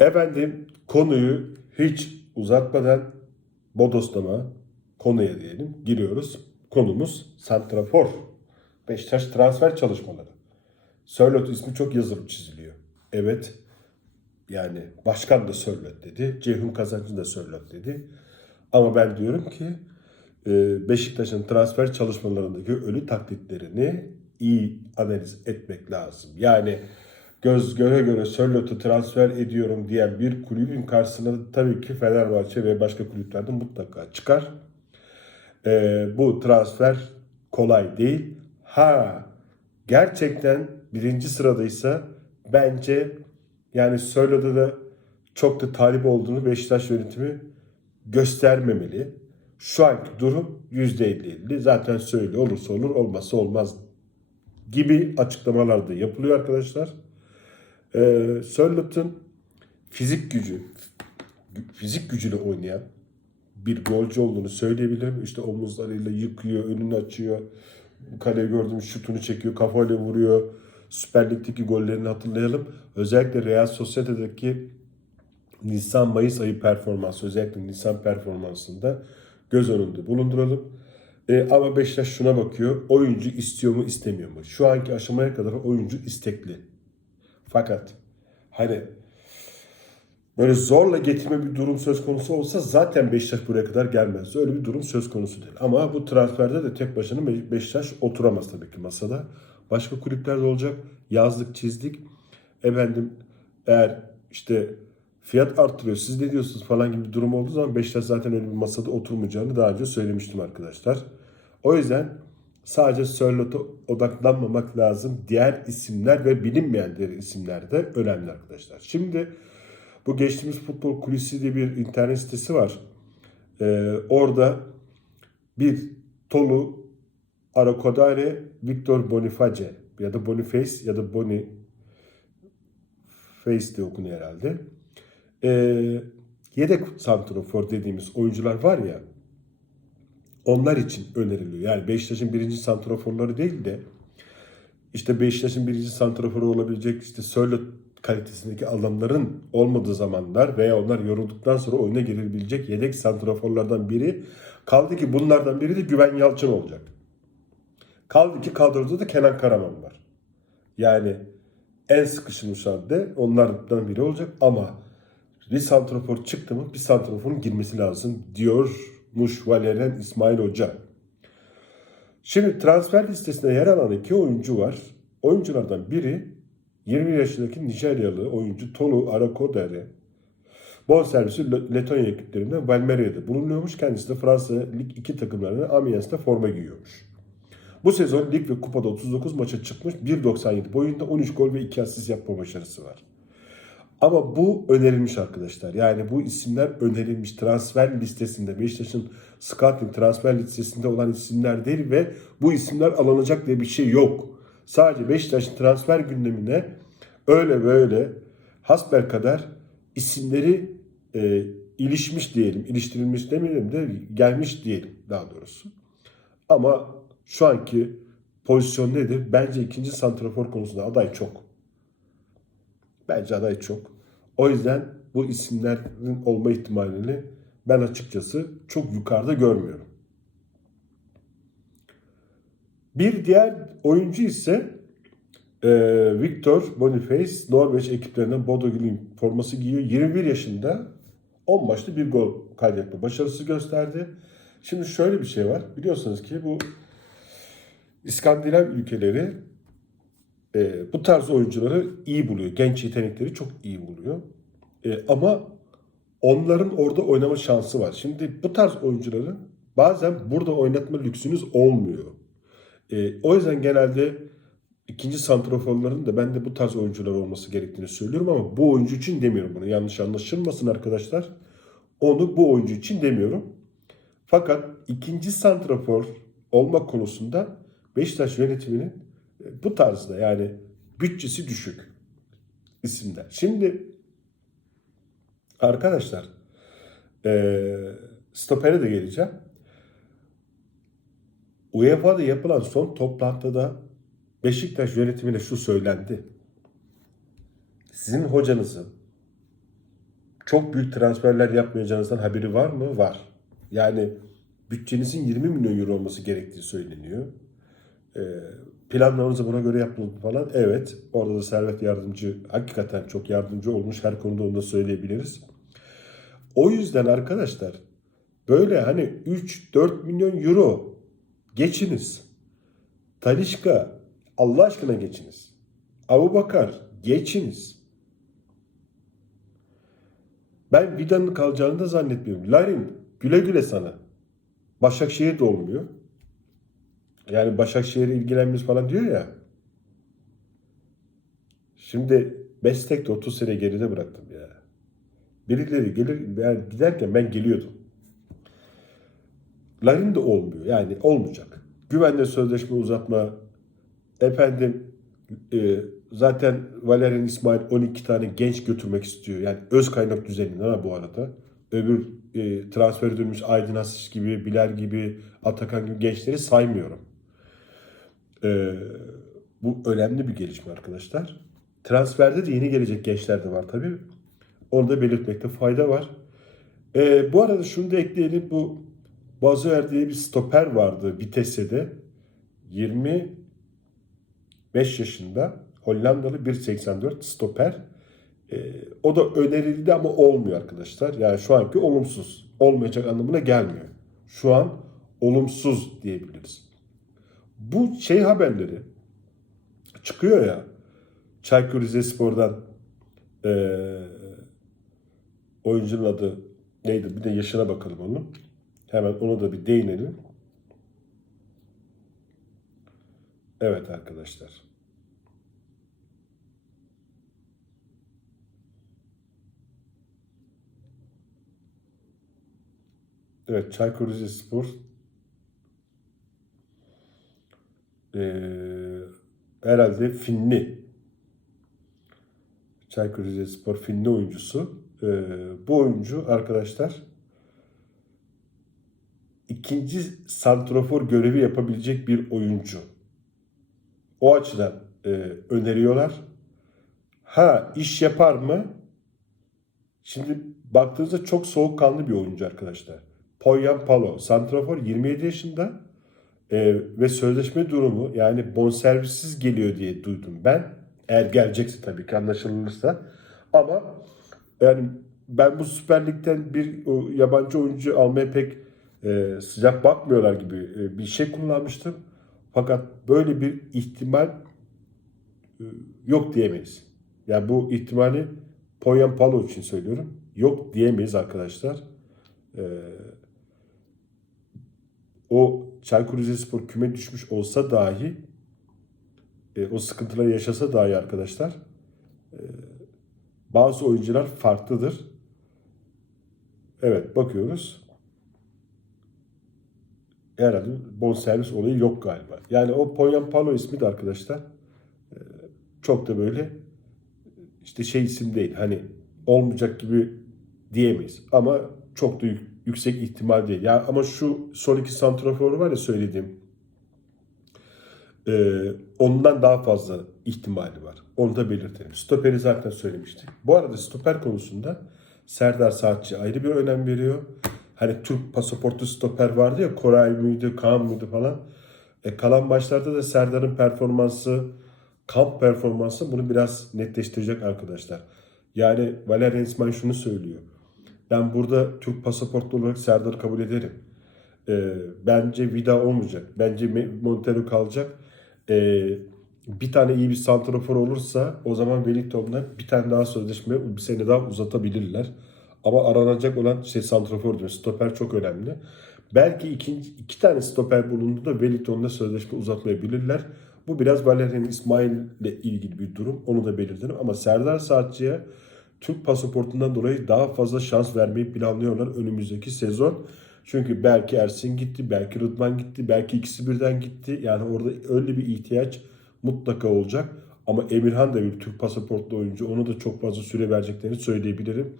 Efendim konuyu hiç uzatmadan bodoslama konuya diyelim giriyoruz. Konumuz Santrafor. Beşiktaş transfer çalışmaları. Sörlot ismi çok yazılıp çiziliyor. Evet yani başkan da Sörlot dedi. Ceyhun Kazancı da Sörlot dedi. Ama ben diyorum ki e, Beşiktaş'ın transfer çalışmalarındaki ölü taklitlerini iyi analiz etmek lazım. Yani göz göre göre Sörlot'u transfer ediyorum diyen bir kulübün karşısına tabii ki Fenerbahçe ve başka kulüplerden mutlaka çıkar. E, bu transfer kolay değil. Ha gerçekten birinci sıradaysa bence yani Sörlot'a da çok da talip olduğunu Beşiktaş yönetimi göstermemeli. Şu anki durum %50-50. Zaten söyle olursa olur olmazsa olmaz gibi açıklamalar da yapılıyor arkadaşlar. Ee, Sörlot'un fizik gücü, fizik gücüyle oynayan bir golcü olduğunu söyleyebilirim. İşte omuzlarıyla yıkıyor, önünü açıyor. Kaleye gördüğümüz şutunu çekiyor, kafayla vuruyor. Süper Lig'deki gollerini hatırlayalım. Özellikle Real Sociedade'deki Nisan-Mayıs ayı performansı, özellikle Nisan performansında göz önünde bulunduralım. Ee, ama Beşiktaş şuna bakıyor. Oyuncu istiyor mu istemiyor mu? Şu anki aşamaya kadar oyuncu istekli. Fakat hani böyle zorla getirme bir durum söz konusu olsa zaten Beşiktaş buraya kadar gelmez. Öyle bir durum söz konusu değil. Ama bu transferde de tek başına Be- Beşiktaş oturamaz tabii ki masada. Başka kulüplerde olacak. Yazdık çizdik. Efendim eğer işte fiyat arttırıyor siz ne diyorsunuz falan gibi bir durum olduğu zaman Beşiktaş zaten öyle bir masada oturmayacağını daha önce söylemiştim arkadaşlar. O yüzden sadece Sörlot'a odaklanmamak lazım. Diğer isimler ve bilinmeyen diğer isimler de önemli arkadaşlar. Şimdi bu geçtiğimiz futbol kulisi diye bir internet sitesi var. Ee, orada bir Tolu Arakodare Victor Boniface ya da Boniface ya da Boni Face diye okunuyor herhalde. Ee, yedek santrofor dediğimiz oyuncular var ya onlar için öneriliyor. Yani Beşiktaş'ın birinci santraforları değil de işte Beşiktaş'ın birinci santraforu olabilecek işte Sörlot kalitesindeki adamların olmadığı zamanlar veya onlar yorulduktan sonra oyuna girebilecek yedek santraforlardan biri. Kaldı ki bunlardan biri de Güven Yalçın olacak. Kaldı ki kadroda da Kenan Karaman var. Yani en sıkışılmış halde onlardan biri olacak ama bir santrafor çıktı mı bir santraforun girmesi lazım diyormuş Valerian İsmail Hoca. Şimdi transfer listesinde yer alan iki oyuncu var. Oyunculardan biri 20 yaşındaki Nijeryalı oyuncu Tolu Arakodere. Bonservisi Le- Letonya ekiplerinden Valmeria'da bulunuyormuş. Kendisi de Fransa Lig 2 takımlarına Amiens'te forma giyiyormuş. Bu sezon lig ve kupada 39 maça çıkmış. 1.97 boyunda 13 gol ve 2 asist yapma başarısı var. Ama bu önerilmiş arkadaşlar. Yani bu isimler önerilmiş transfer listesinde. Beşiktaş'ın scouting transfer listesinde olan isimler değil ve bu isimler alınacak diye bir şey yok. Sadece Beşiktaş'ın transfer gündemine öyle böyle hasbel kadar isimleri e, ilişmiş diyelim. iliştirilmiş demeyelim de gelmiş diyelim daha doğrusu. Ama şu anki pozisyon nedir? Bence ikinci santrafor konusunda aday çok. Bence aday çok. O yüzden bu isimlerin olma ihtimalini ben açıkçası çok yukarıda görmüyorum. Bir diğer oyuncu ise e, Victor Boniface Norveç ekiplerinden Bodo Glimt forması giyiyor. 21 yaşında 10 maçta bir gol kaydetme başarısı gösterdi. Şimdi şöyle bir şey var. Biliyorsunuz ki bu İskandinav ülkeleri e, bu tarz oyuncuları iyi buluyor. Genç yetenekleri çok iyi buluyor. E, ama onların orada oynama şansı var. Şimdi bu tarz oyuncuları bazen burada oynatma lüksünüz olmuyor. E, o yüzden genelde ikinci santraforların da ben de bu tarz oyuncular olması gerektiğini söylüyorum ama bu oyuncu için demiyorum bunu. Yanlış anlaşılmasın arkadaşlar. Onu bu oyuncu için demiyorum. Fakat ikinci santrafor olma konusunda Beşiktaş yönetiminin bu tarzda yani bütçesi düşük isimler. Şimdi arkadaşlar e, stopere de geleceğim. UEFA'da yapılan son toplantıda Beşiktaş yönetimine şu söylendi. Sizin hocanızın çok büyük transferler yapmayacağınızdan haberi var mı? Var. Yani bütçenizin 20 milyon euro olması gerektiği söyleniyor. Ee, planlarınızı buna göre yaptınız mı falan? Evet. Orada da Servet yardımcı, hakikaten çok yardımcı olmuş. Her konuda onu da söyleyebiliriz. O yüzden arkadaşlar böyle hani 3-4 milyon euro geçiniz. Talişka Allah aşkına geçiniz. Abu Bakar geçiniz. Ben Vida'nın kalacağını da zannetmiyorum. Larin güle güle sana. Başakşehir de olmuyor. Yani Başakşehir'e ilgilenmiş falan diyor ya. Şimdi Bestek'te 30 sene geride bıraktım ya. Birileri gelir, yani giderken ben geliyordum. Larin de olmuyor. Yani olmayacak. Güvenle sözleşme uzatma. Efendim e, zaten Valerian İsmail 12 tane genç götürmek istiyor. Yani öz kaynak düzeninde ha bu arada. Öbür e, transfer edilmiş Aydın Asiş gibi, Bilal gibi, Atakan gibi gençleri saymıyorum. E, bu önemli bir gelişme arkadaşlar. Transferde de yeni gelecek gençler de var tabii. Onu da belirtmekte fayda var. E, bu arada şunu da ekleyelim. Bu Bazoer diye bir stoper vardı Vitesse'de. 25 yaşında Hollandalı 1.84 stoper. E, o da önerildi ama olmuyor arkadaşlar. Yani şu anki olumsuz. Olmayacak anlamına gelmiyor. Şu an olumsuz diyebiliriz. Bu şey haberleri çıkıyor ya Çaykur Rizespor'dan e, oyuncunun adı neydi? Bir de yaşına bakalım onun. Hemen ona da bir değinelim. Evet arkadaşlar. Evet Çaykur Rizespor ee, herhalde Finli Çaykur Rizespor Finli oyuncusu. Ee, bu oyuncu arkadaşlar ikinci santrofor görevi yapabilecek bir oyuncu. O açıdan e, öneriyorlar. Ha iş yapar mı? Şimdi baktığınızda çok soğukkanlı bir oyuncu arkadaşlar. Poyan Palo, santrafor 27 yaşında e, ve sözleşme durumu yani bonservissiz geliyor diye duydum ben. Eğer gelecekse tabii ki anlaşılırsa. Ama yani ben bu Süper Lig'den bir o, yabancı oyuncu almaya pek e, sıcak bakmıyorlar gibi e, bir şey kullanmıştım. Fakat böyle bir ihtimal e, yok diyemeyiz. Yani bu ihtimali Poyan Palo için söylüyorum. Yok diyemeyiz arkadaşlar. E, o Çaykur Rizespor küme düşmüş olsa dahi e, o sıkıntıları yaşasa dahi arkadaşlar e, bazı oyuncular farklıdır. Evet bakıyoruz. Herhalde bonservis olayı yok galiba. Yani o Palo ismi de arkadaşlar e, çok da böyle işte şey isim değil. Hani olmayacak gibi diyemeyiz. Ama çok da yüksek ihtimal değil. Ya ama şu son iki santraforu var ya söylediğim. e, ondan daha fazla ihtimali var. Onu da belirtelim. Stoperi zaten söylemiştik. Bu arada stoper konusunda Serdar Saatçi ayrı bir önem veriyor. Hani Türk pasaportu stoper vardı ya Koray mıydı, Kaan mıydı falan. E, kalan maçlarda da Serdar'ın performansı, kamp performansı bunu biraz netleştirecek arkadaşlar. Yani Valerian İsmail şunu söylüyor. Ben burada Türk pasaportlu olarak Serdar'ı kabul ederim. E, bence Vida olmayacak. Bence Montero kalacak. E, bir tane iyi bir santrafor olursa o zaman Wellington'la bir tane daha sözleşme bir sene daha uzatabilirler. Ama aranacak olan şey santrafor diyor. Stoper çok önemli. Belki ikinci, iki tane stoper bulundu da Wellington'la sözleşme uzatmayabilirler. Bu biraz Valerian İsmail ile ilgili bir durum. Onu da belirtelim. Ama Serdar Saatçı'ya Türk pasaportundan dolayı daha fazla şans vermeyi planlıyorlar önümüzdeki sezon. Çünkü belki Ersin gitti, belki Rıdvan gitti, belki ikisi birden gitti. Yani orada öyle bir ihtiyaç mutlaka olacak. Ama Emirhan da bir Türk pasaportlu oyuncu. Onu da çok fazla süre vereceklerini söyleyebilirim.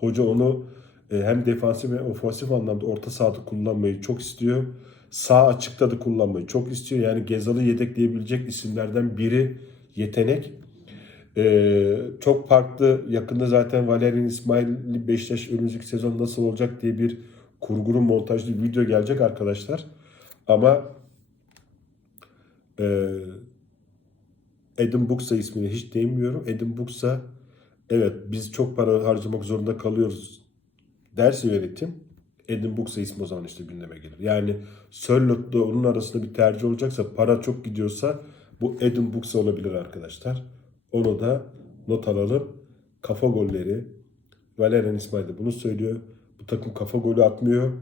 Hoca onu e, hem defansif hem ofansif anlamda orta sahada kullanmayı çok istiyor. Sağ açıkta da kullanmayı çok istiyor. Yani Gezal'ı yedekleyebilecek isimlerden biri yetenek. Ee, çok farklı. Yakında zaten Valerian İsmail'li Beşiktaş önümüzdeki sezon nasıl olacak diye bir kurgulu montajlı bir video gelecek arkadaşlar. Ama e, Adam Buksa ismini hiç değinmiyorum. Adam Buksa evet biz çok para harcamak zorunda kalıyoruz derse yönetim Adam Buksa ismi o zaman işte gündeme gelir. Yani Sörlot'la onun arasında bir tercih olacaksa para çok gidiyorsa bu Adam Buksa olabilir arkadaşlar. Onu da not alalım. Kafa golleri Valerian İsmail de bunu söylüyor. Bu takım kafa golü atmıyor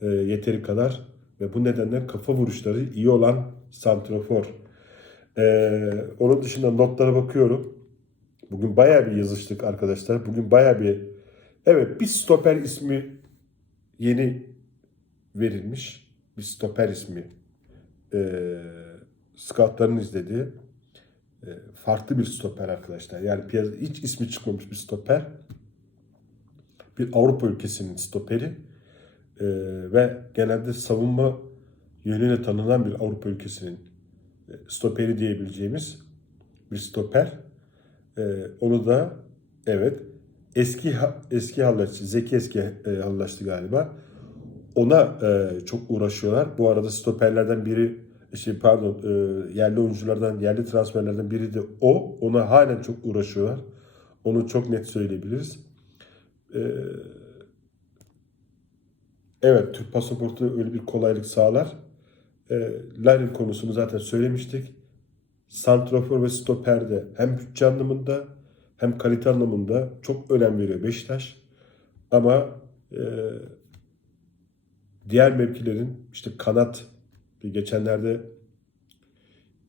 e, yeteri kadar ve bu nedenle kafa vuruşları iyi olan santrafor. E, onun dışında notlara bakıyorum. Bugün bayağı bir yazıştık arkadaşlar. Bugün bayağı bir evet bir stoper ismi yeni verilmiş. Bir stoper ismi e, scoutların izlediği farklı bir stoper arkadaşlar. Yani piyasada hiç ismi çıkmamış bir stoper. Bir Avrupa ülkesinin stoperi E, ve genelde savunma yönüyle tanınan bir Avrupa ülkesinin e, stoperi diyebileceğimiz bir stoper. E, onu da evet eski eski Hallaççı, Zeki eski e, galiba. Ona e, çok uğraşıyorlar. Bu arada stoperlerden biri şey pardon e, yerli oyunculardan yerli transferlerden biri de o. Ona halen çok uğraşıyorlar. Onu çok net söyleyebiliriz. E, evet Türk pasaportu öyle bir kolaylık sağlar. E, Larin konusunu zaten söylemiştik. Santrafor ve stoperde hem bütçe anlamında hem kalite anlamında çok önem veriyor Beşiktaş. Ama e, diğer mevkilerin işte kanat geçenlerde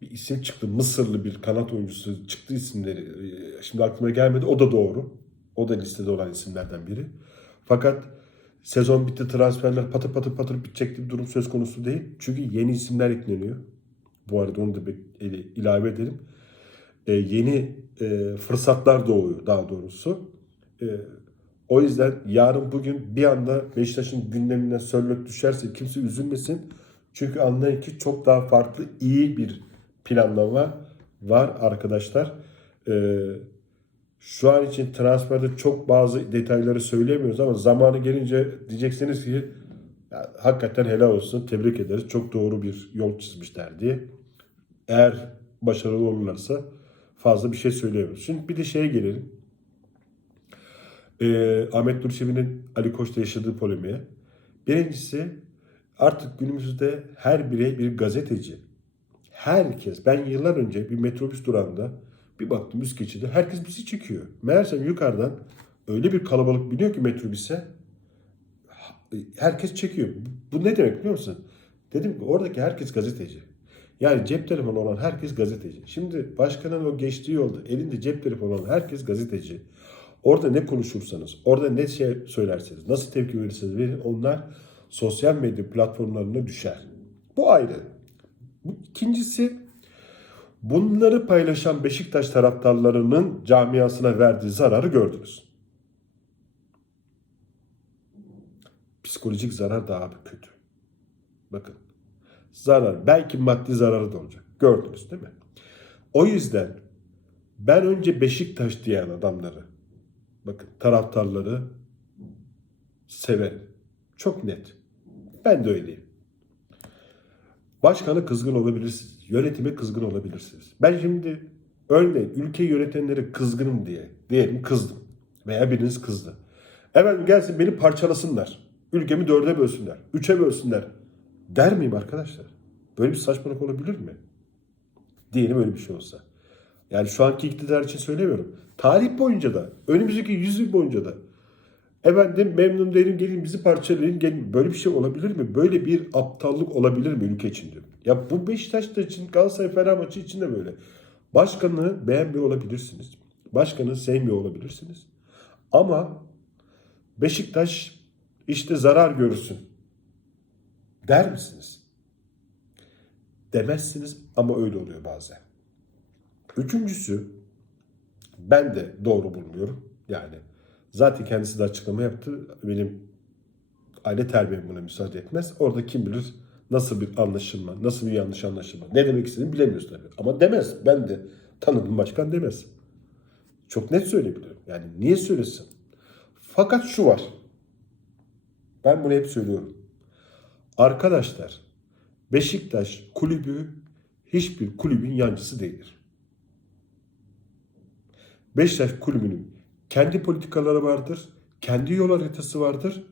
bir isim çıktı. Mısırlı bir kanat oyuncusu çıktı isimleri. E, Şimdi aklıma gelmedi. O da doğru. O da listede olan isimlerden biri. Fakat sezon bitti transferler patır patır patır bitecek bir durum söz konusu değil. Çünkü yeni isimler ekleniyor. Bu arada onu da bir il- ilave edelim. E, yeni e, fırsatlar doğuyor daha doğrusu. E, o yüzden yarın bugün bir anda Beşiktaş'ın gündeminden Sörlot düşerse kimse üzülmesin. Çünkü anlayın ki çok daha farklı iyi bir planlama var arkadaşlar. E, şu an için transferde çok bazı detayları söyleyemiyoruz ama zamanı gelince diyeceksiniz ki ya, hakikaten helal olsun tebrik ederiz. Çok doğru bir yol çizmişler diye. Eğer başarılı olurlarsa fazla bir şey söyleyemiyoruz. Şimdi bir de şeye gelelim. Ee, Ahmet Nur Çebi'nin Ali Koç'ta yaşadığı polemiğe. Birincisi artık günümüzde her birey bir gazeteci. Herkes, ben yıllar önce bir metrobüs durağında bir baktım üst geçide herkes bizi çekiyor. Meğersem yukarıdan öyle bir kalabalık biniyor ki metrobüse herkes çekiyor. Bu ne demek biliyor musun? Dedim ki oradaki herkes gazeteci. Yani cep telefonu olan herkes gazeteci. Şimdi başkanın o geçtiği yolda elinde cep telefonu olan herkes gazeteci. Orada ne konuşursanız, orada ne şey söylerseniz, nasıl tepki verirseniz verin onlar sosyal medya platformlarına düşer. Bu ayrı. İkincisi bunları paylaşan Beşiktaş taraftarlarının camiasına verdiği zararı gördünüz. Psikolojik zarar daha kötü. Bakın zarar belki maddi zararı da olacak. Gördünüz değil mi? O yüzden ben önce Beşiktaş diyen adamları bakın taraftarları severim. Çok net. Ben de öyleyim. Başkanı kızgın olabilirsiniz. Yönetime kızgın olabilirsiniz. Ben şimdi örneğin ülkeyi yönetenlere kızgınım diye diyelim kızdım. Veya biriniz kızdı. Efendim gelsin beni parçalasınlar. Ülkemi dörde bölsünler. Üçe bölsünler. Der miyim arkadaşlar? Böyle bir saçmalık olabilir mi? Diyelim öyle bir şey olsa. Yani şu anki iktidar için söylemiyorum. Tarih boyunca da, önümüzdeki yüzyıl boyunca da efendim memnun değilim gelin bizi parçalayın gelin. Böyle bir şey olabilir mi? Böyle bir aptallık olabilir mi ülke için diyorum. Ya bu Beşiktaş'ta için Galatasaray Fenerbahçe için de böyle. Başkanı beğenmiyor olabilirsiniz. Başkanı sevmiyor olabilirsiniz. Ama Beşiktaş işte zarar görsün der misiniz? Demezsiniz ama öyle oluyor bazen. Üçüncüsü ben de doğru bulmuyorum. Yani zaten kendisi de açıklama yaptı. Benim aile terbiyem buna müsaade etmez. Orada kim bilir nasıl bir anlaşılma, nasıl bir yanlış anlaşılma. Ne demek istediğini bilemiyoruz tabii. Ama demez. Ben de tanıdığım başkan demez. Çok net söyleyebilirim. Yani niye söylesin? Fakat şu var. Ben bunu hep söylüyorum. Arkadaşlar Beşiktaş kulübü hiçbir kulübün yancısı değildir. Beşiktaş kulübünün kendi politikaları vardır, kendi yol haritası vardır.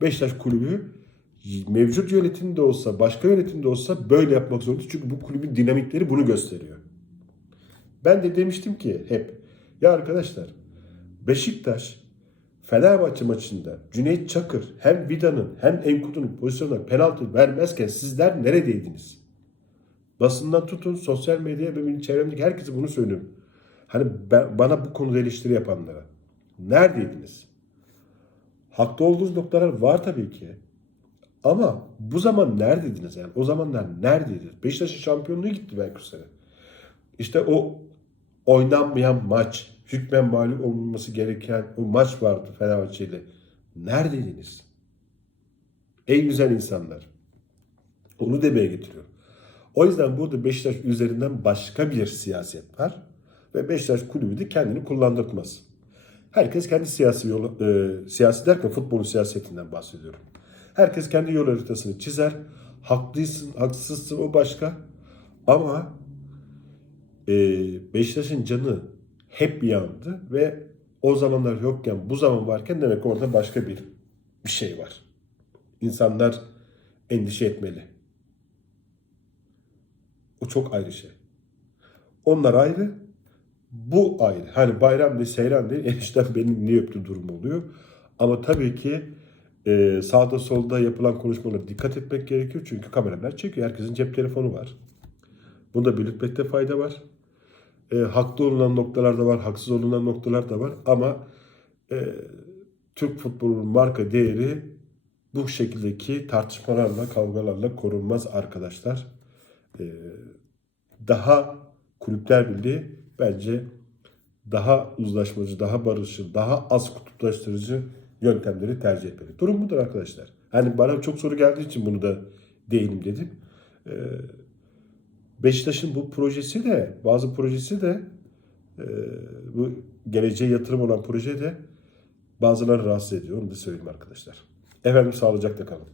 Beşiktaş kulübü mevcut yönetimde olsa, başka yönetimde olsa böyle yapmak zorunda. Çünkü bu kulübün dinamikleri bunu gösteriyor. Ben de demiştim ki hep, ya arkadaşlar Beşiktaş Fenerbahçe maçında Cüneyt Çakır hem Vida'nın hem Enkudu'nun pozisyonuna penaltı vermezken sizler neredeydiniz? Basından tutun sosyal medyaya ve benim çevremdeki herkese bunu söylüyorum. Hani ben, bana bu konuda eleştiri yapanlara. Neredeydiniz? Haklı olduğunuz noktalar var tabii ki. Ama bu zaman neredeydiniz yani? O zamanlar neredeydiniz? Beşiktaş'ın şampiyonluğu gitti belki bu sene. İşte o oynanmayan maç, hükmen mağlup olunması gereken o maç vardı Fenerbahçe'yle. Neredeydiniz? Ey güzel insanlar. Onu demeye getiriyor. O yüzden burada Beşiktaş üzerinden başka bir siyaset var. Ve Beşiktaş kulübü de kendini kullandırtmaz. Herkes kendi siyasi yolu, e, siyasi derken futbolun siyasetinden bahsediyorum. Herkes kendi yol haritasını çizer. Haklısın, haksızsın o başka. Ama e, Beşiktaş'ın canı hep yandı ve o zamanlar yokken bu zaman varken demek orada başka bir bir şey var. İnsanlar endişe etmeli. O çok ayrı şey. Onlar ayrı, bu ayrı. Hani bayram değil, seyran değil, enişten benim niye öptü durumu oluyor. Ama tabii ki e, sağda solda yapılan konuşmalara dikkat etmek gerekiyor. Çünkü kameralar çekiyor. Herkesin cep telefonu var. Bunu da belirtmekte fayda var. E, haklı olunan noktalar da var, haksız olunan noktalar da var. Ama e, Türk futbolunun marka değeri bu şekildeki tartışmalarla, kavgalarla korunmaz arkadaşlar. E, daha Kulüpler Birliği bence daha uzlaşmacı, daha barışçıl, daha az kutuplaştırıcı yöntemleri tercih etmeli. Durum budur arkadaşlar. Hani bana çok soru geldiği için bunu da değinim dedim. Ee, Beşiktaş'ın bu projesi de, bazı projesi de e, bu geleceğe yatırım olan proje de bazıları rahatsız ediyor. Onu da söyleyeyim arkadaşlar. Efendim sağlıcakla kalın.